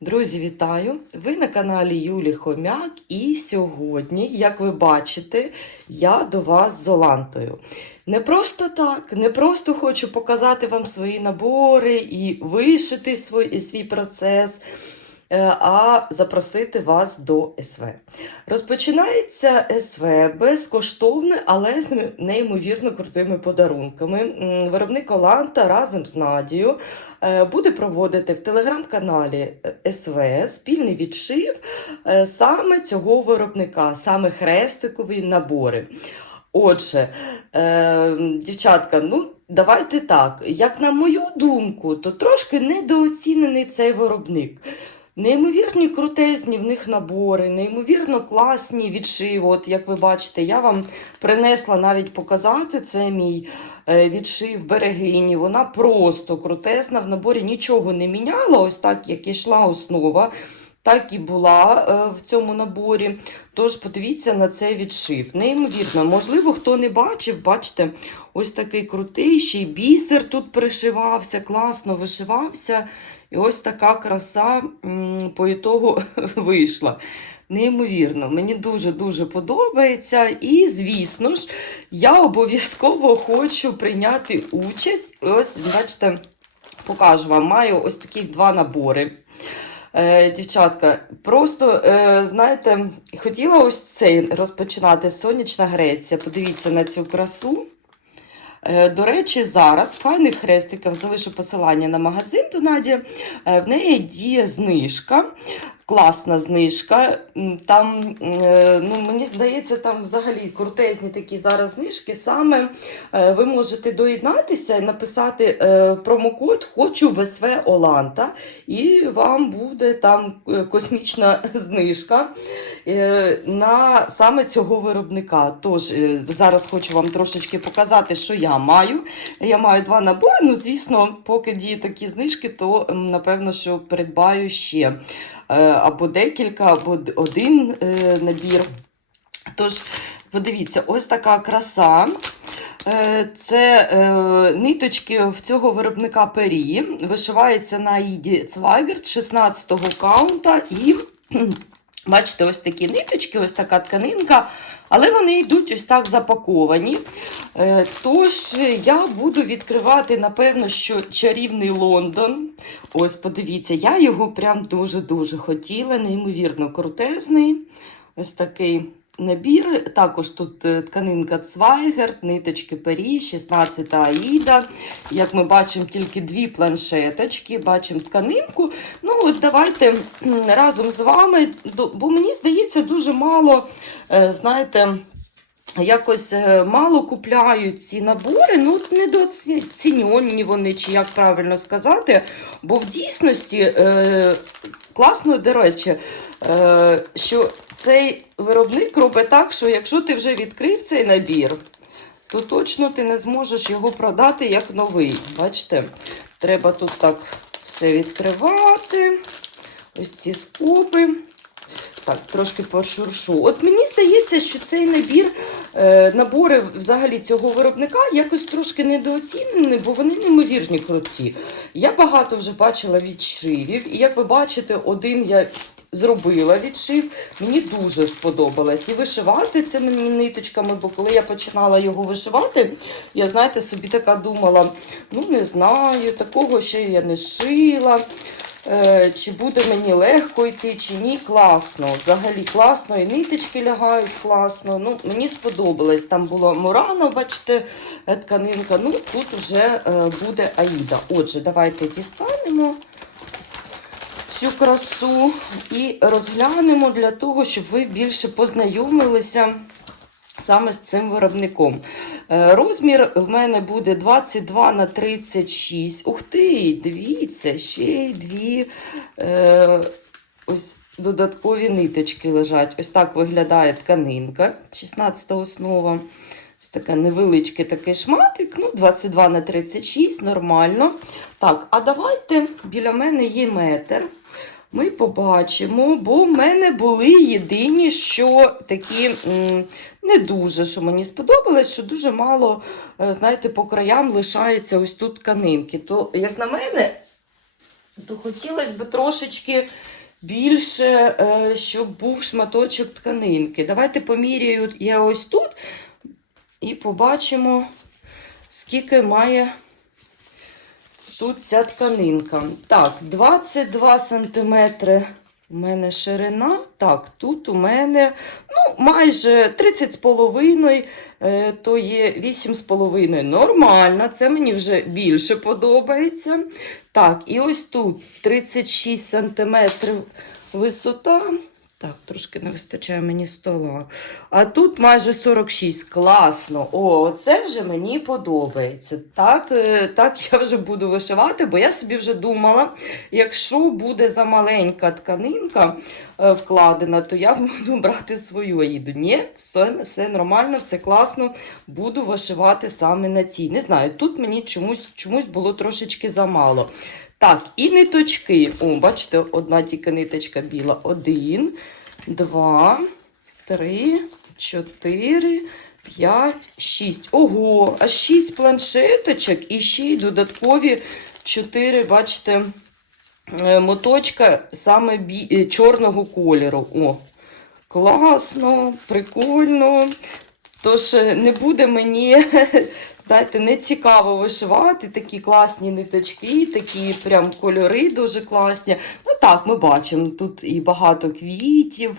Друзі, вітаю! Ви на каналі Юлі Хомяк, і сьогодні, як ви бачите, я до вас з Олантою. Не просто так, не просто хочу показати вам свої набори і вишити свій, свій процес, а запросити вас до СВ. Розпочинається СВ безкоштовне, але з неймовірно крутими подарунками. Виробник Оланта разом з Надією е, буде проводити в телеграм-каналі е, СВ спільний відшив е, саме цього виробника, саме хрестикові набори. Отже, е, дівчатка, ну давайте так. Як на мою думку, то трошки недооцінений цей виробник. Неймовірні крутезні в них набори, неймовірно класні відшиви. От як ви бачите, я вам принесла навіть показати це мій е, відшив берегині. Вона просто крутезна. В наборі нічого не міняла. Ось так, як ішла основа, так і була е, в цьому наборі. Тож подивіться на цей відшив. Неймовірно, можливо, хто не бачив, бачите, ось такий крутий, ще й бісер тут пришивався, класно вишивався. І ось така краса по ітогу вийшла. Неймовірно, мені дуже-дуже подобається. І, звісно ж, я обов'язково хочу прийняти участь. Ось, бачите, покажу вам, маю ось таких два набори. Е, дівчатка, просто, е, знаєте, хотіла ось цей розпочинати сонячна Греція. Подивіться на цю красу. Е, До речі, зараз файних хрестиках залишу посилання на магазин до Наді. Е, В неї діє знижка, класна знижка. Там, е, ну, мені здається, там взагалі крутезні такі зараз знижки. Саме ви можете доєднатися і написати промокод Хочу в СВ Оланта, і вам буде там космічна знижка на саме цього виробника. Тож е, зараз хочу вам трошечки показати, що я маю. Я маю два набори. Ну, звісно, поки діє такі знижки, то напевно, що придбаю ще е, або декілька, або один е, набір. Тож, подивіться, ось така краса. Е, Це е, ниточки в цього виробника пері. Вишивається на Іді Цвайгерт 16-го каунта. І бачите, ось такі ниточки, ось така тканинка, але вони йдуть ось так запаковані. Е, Тож я буду відкривати, напевно, що чарівний Лондон. Ось, подивіться, я його прям дуже-дуже хотіла, неймовірно крутезний. Ось такий набір. Також тут е, тканинка Цвайгерт, ниточки пері, 16 Аїда. Як ми бачимо, тільки дві планшеточки, бачимо тканинку. Ну, от давайте разом з вами, бо мені здається, дуже мало, е, знаєте, Якось е, мало купляють ці набори, ну недооцінені вони, чи як правильно сказати. Бо в дійсності класно, до речі, е, що цей виробник робить так, що якщо ти вже відкрив цей набір, то точно ти не зможеш його продати як новий. Бачите, треба тут так все відкривати. Ось ці скоби. Так, трошки пошуршу. От мені здається, що цей набір, набори взагалі цього виробника якось трошки недооцінені, бо вони неймовірні круті. Я багато вже бачила відшивів, і як ви бачите, один я зробила відшив, мені дуже сподобалось. І вишивати цими ниточками, бо коли я починала його вишивати, я, знаєте, собі така думала, ну не знаю, такого ще я не шила. Е, Чи буде мені легко йти, чи ні, класно. Взагалі класно, і ниточки лягають класно. Ну, Мені сподобалось. Там була Мурана, бачите, е, тканинка. Ну, тут вже е, буде Аїда. Отже, давайте дістанемо цю красу і розглянемо для того, щоб ви більше познайомилися саме з цим виробником. Е, Розмір в мене буде 22 на 36. Ух ти, дивіться, ще й дві е, ось додаткові ниточки лежать. Ось так виглядає тканинка, 16 основа. Ось таке невеличкий такий шматик, ну, 22 на 36, нормально. Так, а давайте біля мене є метр. Ми побачимо, бо в мене були єдині, що такі не дуже, що мені сподобалось, що дуже мало, е, знаєте, по краям лишається ось тут тканинки. То, як на мене, то хотілося б трошечки більше, е, щоб був шматочок тканинки. Давайте поміряю я ось тут і побачимо, скільки має тут ця тканинка. Так, 22 см у мене ширина. Так, тут у мене ну, майже 30 з половиною, е, то є 8 з половиною. Нормально, це мені вже більше подобається. Так, і ось тут 36 см висота. Так, трошки не вистачає мені стола. А тут майже 46. Класно. О, це вже мені подобається. Так, е, так я вже буду вишивати, бо я собі вже думала, якщо буде замаленька тканинка е, вкладена, то я буду брати свою аїду. Ні, все, все нормально, все класно. Буду вишивати саме на цій. Не знаю, тут мені чомусь, чомусь було трошечки замало. Так, і ниточки. О, бачите, одна тільки ниточка біла. Один, два, три, чотири, п'ять, шість. Ого, аж шість планшеточок і ще й додаткові чотири, бачите, е, моточка саме бі... е, чорного кольору. О, класно, прикольно. Тож е, не буде мені, знаєте, не цікаво вишивати такі класні ниточки, такі прям кольори дуже класні. Ну так, ми бачимо, тут і багато квітів,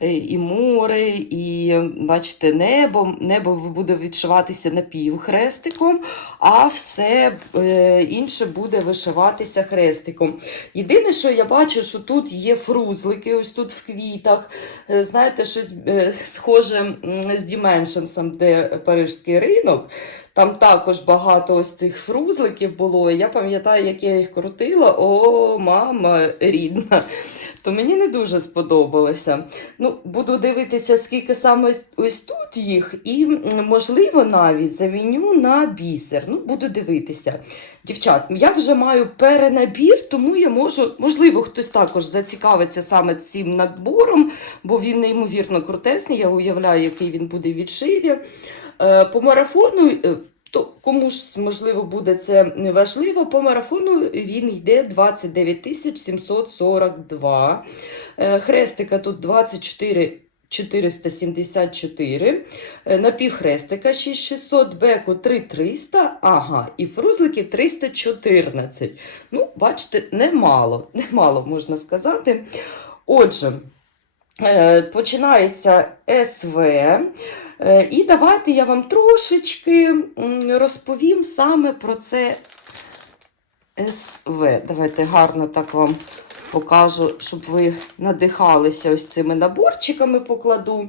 е, і море, і бачите, небо. Небо буде відшиватися напівхрестиком, а все е, інше буде вишиватися хрестиком. Єдине, що я бачу, що тут є фрузлики, ось тут в квітах. Е, Знаєте, щось схоже з Dimensions, де парижський ринок. Там також багато ось цих фрузликів було. Я пам'ятаю, як я їх крутила. О, мама рідна. То мені не дуже сподобалося. Ну, буду дивитися, скільки саме ось тут їх, і можливо навіть заміню на бісер. Ну, буду дивитися. Дівчат, я вже маю перенабір, тому я можу, можливо, хтось також зацікавиться саме цим набором, бо він неймовірно крутесний. Я уявляю, який він буде відшиві. Е, По марафону, е, то комусь, можливо, буде це важливо. По марафону він йде 29 742. Е, Хрестика тут 24 474, е, напівхрестика 6600, беку 3300, ага, і фрузлики 314. Ну, бачите, немало, немало можна сказати. Отже, починається СВ. Е, І давайте я вам трошечки розповім саме про це СВ. Давайте гарно так вам покажу, щоб ви надихалися ось цими наборчиками покладу.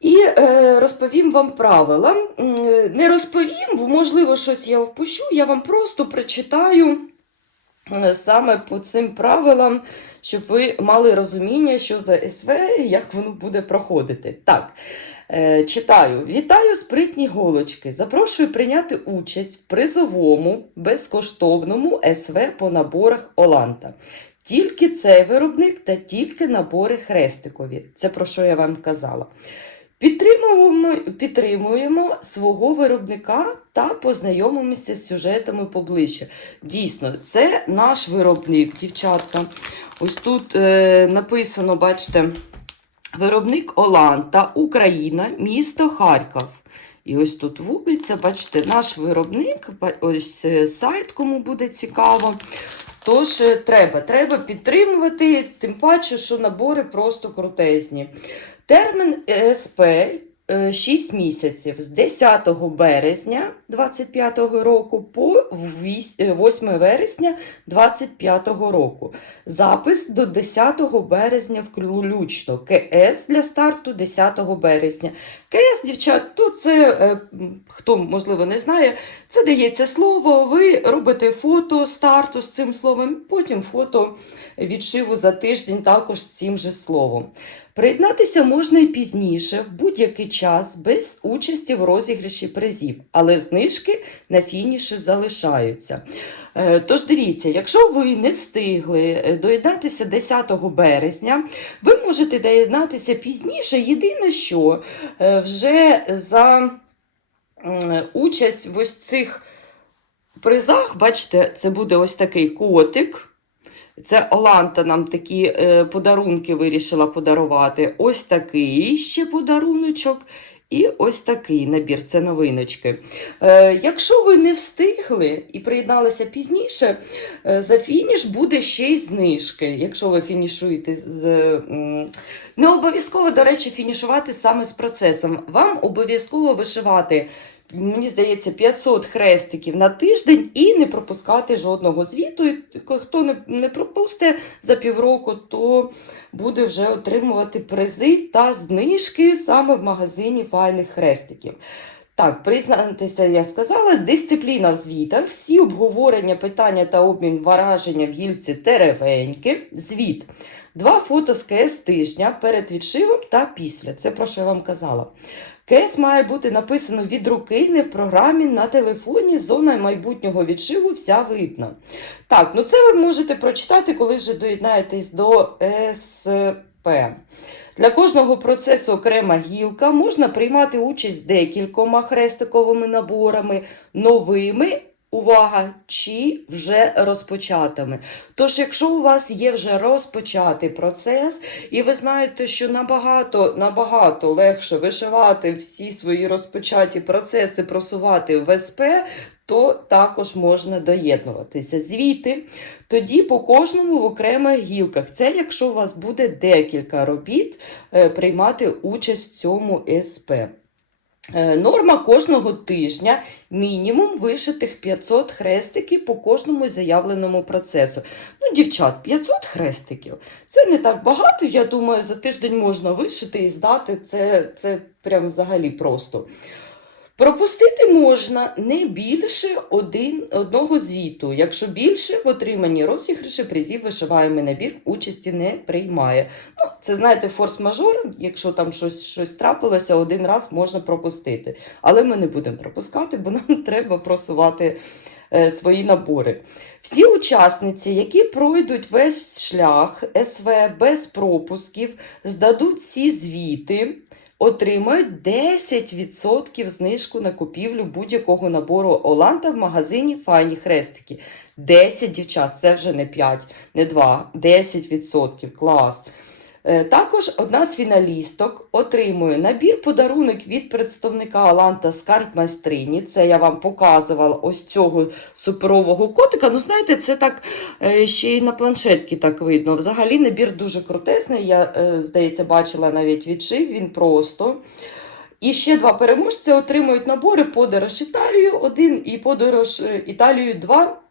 І е, розповім вам правила. Не розповім, бо, можливо, щось я впущу, я вам просто прочитаю е, саме по цим правилам, щоб ви мали розуміння, що за СВ і як воно буде проходити. Так, е, читаю. Вітаю, спритні голочки. Запрошую прийняти участь в призовому безкоштовному СВ по наборах Оланта. Тільки цей виробник та тільки набори хрестикові. Це про що я вам казала. Підтримуємо, підтримуємо свого виробника та познайомимося з сюжетами поближче. Дійсно, це наш виробник, дівчатка. Ось тут е, написано, бачите, виробник Оланта, Україна, місто Харків. І ось тут вулиця, бачите, наш виробник, ось е, сайт, кому буде цікаво. Тож е, треба, треба підтримувати, тим паче, що набори просто крутезні. Термін ЕСП 6 місяців з 10 березня 2025 року по е, 8 вересня 2025 року. Запис до 10 березня включно. КС для старту 10 березня. КС, дівчат, то це, е, хто можливо не знає, це дається слово, ви робите фото старту з цим словом, потім фото відшиву за тиждень також цим же словом. Приєднатися можна і пізніше, в будь-який час, без участі в розіграші призів, але знижки на фініші залишаються. Е, Тож дивіться, якщо ви не встигли е, доєднатися 10 березня, ви можете доєднатися пізніше. Єдине, що е, вже за участь в ось цих призах, бачите, це буде ось такий котик. Це Оланта нам такі е, подарунки вирішила подарувати. Ось такий ще подаруночок. І ось такий набір, це новиночки. Е, якщо ви не встигли і приєдналися пізніше, е, за фініш буде ще й знижки. Якщо ви фінішуєте з. Не обов'язково, до речі, фінішувати саме з процесом. Вам обов'язково вишивати, мені здається, 500 хрестиків на тиждень і не пропускати жодного звіту. І Хто не, не пропусте за півроку, то буде вже отримувати призи та знижки саме в магазині файних хрестиків. Так, признатися, я сказала, дисципліна в звітах, всі обговорення, питання та обмін враження в гільці теревеньки, звіт. Два фото з КС тижня перед відшивом та після. Це про що я вам казала. КС має бути написано від руки, не в програмі на телефоні. Зона майбутнього відшиву вся видна. Так, ну це ви можете прочитати, коли вже доєднаєтесь до СП. Для кожного процесу окрема гілка можна приймати участь декількома хрестиковими наборами, новими. Увага, чи вже розпочатими. Тож, якщо у вас є вже розпочатий процес, і ви знаєте, що набагато набагато легше вишивати всі свої розпочаті процеси, просувати в СП, то також можна доєднуватися. Звіти тоді по кожному в окремих гілках. Це якщо у вас буде декілька робіт, е, приймати участь в цьому СП. Е, Норма кожного тижня мінімум вишитих 500 хрестиків по кожному заявленому процесу. Ну, дівчат, 500 хрестиків. Це не так багато. Я думаю, за тиждень можна вишити і здати. Це, це прям взагалі просто. Пропустити можна не більше один, одного звіту. Якщо більше, в отриманні розіграші призів вишиваємий набір участі не приймає. Ну, це знаєте, форс-мажор, якщо там щось, щось трапилося, один раз можна пропустити. Але ми не будемо пропускати, бо нам треба просувати е, свої набори. Всі учасниці, які пройдуть весь шлях СВ без пропусків, здадуть всі звіти. Отримають 10% знижку на купівлю будь-якого набору Оланта в магазині Файні Хрестики. 10 дівчат, це вже не 5, не 2, 10%. Клас. Е, Також одна з фіналісток отримує набір подарунок від представника Аланта Скарб майстрині. Це я вам показувала ось цього суперового котика. Ну, знаєте, це так е, ще й на планшетці так видно. Взагалі набір дуже крутесний. Я, е, здається, бачила навіть відшив, він просто. І ще два переможця отримують набори подорож Італію 1 і подорож Італію 2.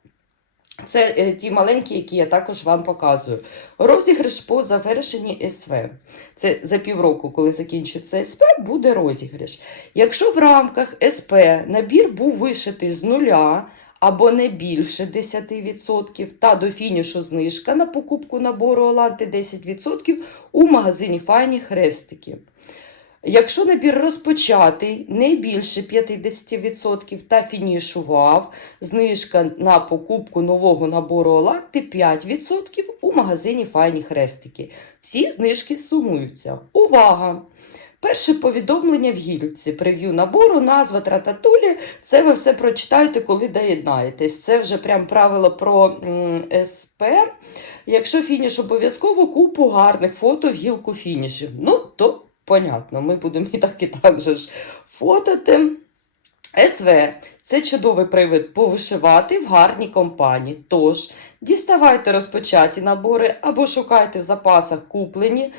Це е, ті маленькі, які я також вам показую. Розіграш по завершенні СВ. Це за півроку, коли закінчиться СП, буде розіграш. Якщо в рамках СП набір був вишитий з нуля або не більше 10%, та до фінішу знижка на покупку набору Оланти 10% у магазині Файні Хрестики. Якщо набір розпочатий не більше 50% та фінішував, знижка на покупку нового набору Оланти 5% у магазині Файні Хрестики. Всі знижки сумуються. Увага! Перше повідомлення в гільці, прев'ю набору, назва трататулі. Це ви все прочитаєте, коли доєднаєтесь. Це вже прям правило про СП. Якщо фініш обов'язково, купу гарних фото в гілку фінішів. Ну, то понятно, ми будемо і так, і так же ж фотати. СВ це чудовий привид повишивати в гарній компанії. Тож, діставайте розпочаті набори або шукайте в запасах куплені,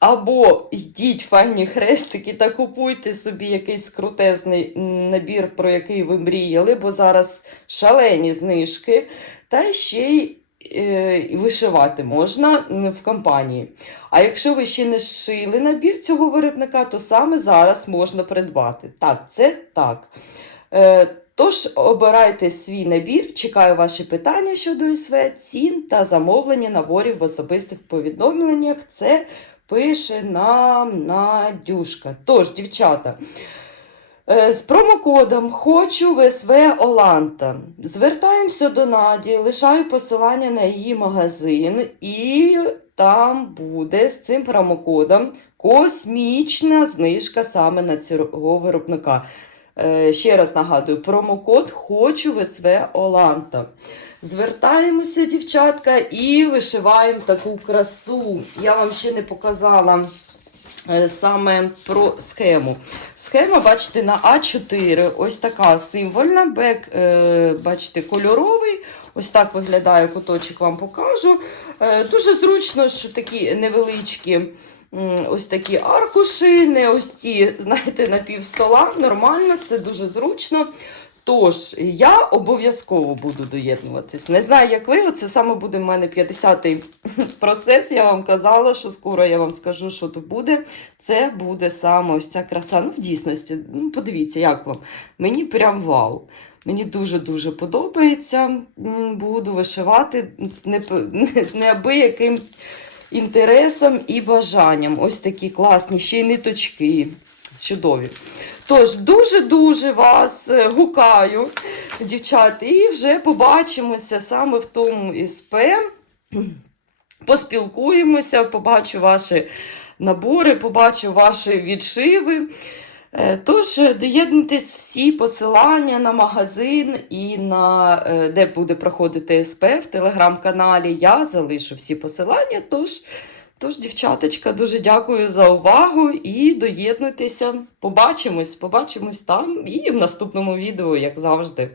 або йдіть файні хрестики та купуйте собі якийсь крутезний набір, про який ви мріяли, бо зараз шалені знижки. Та ще й і вишивати можна в компанії. А якщо ви ще не шили набір цього виробника, то саме зараз можна придбати. Так, це так. Е, Тож обирайте свій набір, чекаю ваші питання щодо СВ, цін та замовлення наборів в особистих повідомленнях. Це пише нам Надюшка. Тож, дівчата, е, з промокодом Хочу в СВ Оланта. Звертаємося до Наді, лишаю посилання на її магазин, і там буде з цим промокодом космічна знижка саме на цього виробника. Е, Ще раз нагадую, промокод Хочу в СВ Оланта. Звертаємося, дівчатка, і вишиваємо таку красу. Я вам ще не показала е, саме про схему. Схема, бачите, на А4. Ось така символьна, бек, е, бачите, кольоровий. Ось так виглядає куточок, вам покажу. Е, дуже зручно, що такі невеличкі. Ось такі аркуші, не ось ці, знаєте, на пів стола. Нормально, це дуже зручно. Тож, я обов'язково буду доєднуватись. Не знаю, як ви, це саме буде в мене 50-й процес. Я вам казала, що скоро я вам скажу, що тут буде. Це буде саме ось ця краса. Ну, в дійсності, ну, подивіться, як вам. Мені прям вау. Мені дуже-дуже подобається. Буду вишивати з неабияким інтересом і бажанням. Ось такі класні, ще й ниточки. Чудові. Тож, дуже-дуже вас е, гукаю, дівчат, і вже побачимося саме в тому СП. Поспілкуємося, побачу ваші набори, побачу ваші відшиви. Е, Тож, е, доєднуйтесь всі посилання на магазин і на де буде проходити СП в телеграм-каналі. Я залишу всі посилання. Тож, тож, дівчаточка, дуже дякую за увагу і доєднуйтеся. Побачимось, побачимось там і в наступному відео, як завжди.